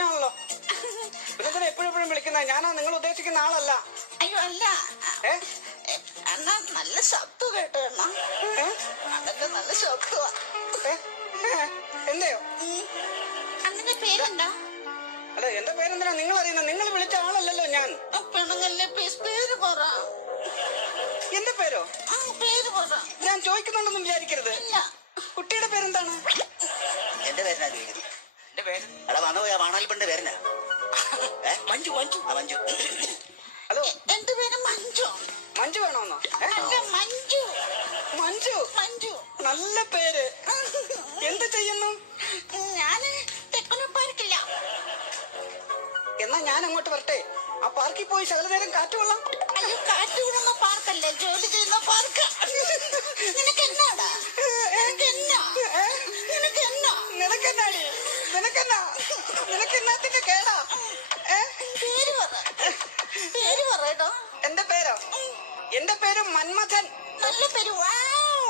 പറഞ്ഞാണല്ലോ. പിന്നെ എപ്പോഴും വിളിക്കുന്ന ഞാനാ നിങ്ങൾ ഉദ്ദേശിക്കുന്ന ആളല്ല. അയ്യോ അല്ല, അണ്ണാ നല്ല ശബ്ദം കേട്ടോ അണ്ണാ. അണ്ണന്റെ നല്ല ശബ്ദമാ. എന്തെയോ? അണ്ണന്റെ പേരെന്താ? അതെ, എന്റെ പേരെന്തിനാ നിങ്ങൾ അറിയുന്നത്? നിങ്ങൾ വിളിച്ച ആളല്ലല്ലോ ഞാൻ. പെണ്ണുങ്ങല്ലേ പേര് പറ. എന്റെ പേരോ? പേര് പറ. ഞാൻ ചോദിക്കുന്നുണ്ടെന്ന് വിചാരിക്കരുത്. കുട്ടിയുടെ പേരെന്താണ്? എന്റെ പേരെന്നാ ചോദിക്കുന്നത്? എന്റെ പേര് എടാ വന്നു പോയാ വാണാലിപ്പന്റെ പേരെന്നാ? മഞ്ജു. മഞ്ജു. മഞ്ജു. ഹലോ, എന്റെ പേര് മഞ്ജു. മഞ്ജു വേണോന്നോ? അല്ല, മഞ്ജു. മഞ്ജു. മഞ്ജു നല്ല പേര്. എന്ത് ചെയ്യുന്നു? ഞാന് തെക്കുല പാർക്കില്ല. എന്നാ ഞാൻ അങ്ങോട്ട് വരട്ടെ? ആ പാർക്കിൽ പോയി ശകല നേരം കാറ്റ് കൊള്ളാം. അയ്യോ, കാറ്റ് വിടുന്ന പാർക്കല്ലേ, ജോലി ചെയ്യുന്ന പാർക്ക്. നിനക്ക് എന്നാടാ? നിനക്കെന്നാടി? നിനക്കെന്നാത്തിന്റെ കേടാ? പേര് പറ. പേര് പറയട്ടോ. എന്റെ പേരോ? എന്റെ പേര് മന്മഥൻ. നല്ല പേര്. വാവോ?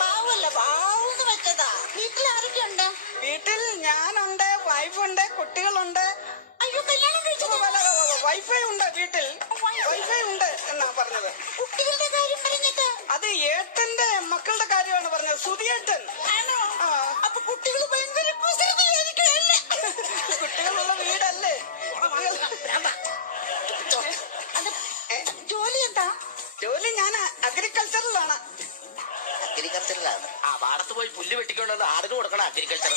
പാവല്ല, പാവെന്ന് വെച്ചതാ. വീട്ടിൽ ആരൊക്കെ ഉണ്ട്? വീട്ടിൽ ഞാനുണ്ട്, വൈഫുണ്ട്, കുട്ടികളുണ്ട്. അയ്യോ, കല്യാണം കഴിച്ചത്? വൈഫൈ ഉണ്ട് വീട്ടിൽ. വൈഫൈ ഉണ്ട് എന്നാ പറഞ്ഞത്. കുട്ടികളുടെ കാര്യം പറഞ്ഞിട്ട്? അത് ഏട്ടന്റെ മക്കളുടെ കാര്യമാണ് പറഞ്ഞത്. സുധിയേട്ടൻ. ആണോ? അപ്പൊ കുട്ടികൾ ഭയങ്കര കുസൃതിയായിരിക്കുമല്ലേ? കുട്ടികളുള്ള വീടല്ലേ? ജോലി എന്താ? ജോലി ഞാൻ അഗ്രികൾച്ചറിലാണ്. അഗ്രികൾച്ചറിലാണ്? പാടത്ത് പോയി പുല്ല് വെട്ടിക്കൊണ്ടുവന്ന് ആടിന് കൊടുക്കണം അഗ്രികൾച്ചർ.